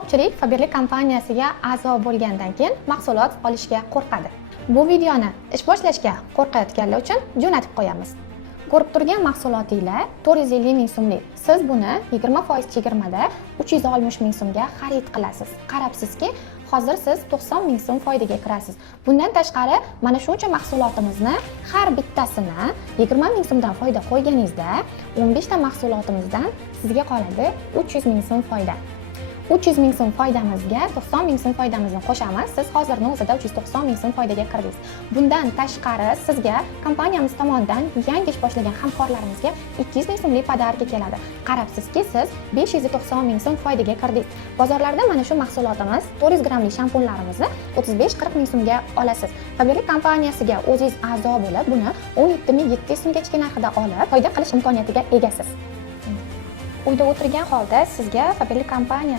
Ko'pchilik Faberlic kompaniyasiga a'zo bo'lgandan keyin mahsulot olishga qo'rqadi. Bu videoni ish boshlashga qo'rqayotganlar uchun jo'natib qo'yamiz. Ko'rib turgan mahsulotinglar 450 ming so'mlik. Siz buni 20% chegirmada 360 ming so'mga xarid qilasiz. Qarabsizki, hozir siz 90 ming so'm foydaga kirasiz. Bundan tashqari, mana shuncha mahsulotimizni har bittasini 20 ming so'mdan foyda qo'yganingizda, 15 ta mahsulotimizdan sizga qoladi 300 ming so'm foyda. 300 ming so'm foydamizga 90 ming so'm foydamizni qo'shamiz. Siz hozirning o'zida 390 ming so'm foydaga kirdingiz. Bundan tashqari sizga kompaniyamiz tomonidan yangi ish boshlagan hamkorlarimizga 200 ming so'mlik podarka keladi. Qarabsizki, siz 590 ming so'm foydaga kirdingiz. Bozorlarda mana shu mahsulotimiz 400 grammlik shampunlarimizni 35-40 ming so'mga olasiz. Faberlic kompaniyasiga o'zingiz a'zo bo'lib, buni 17.700 so'mgacha narxida olib, foyda qilish imkoniyatiga egasiz. Uyda o'tirgan holda sizga Faberlic kompaniya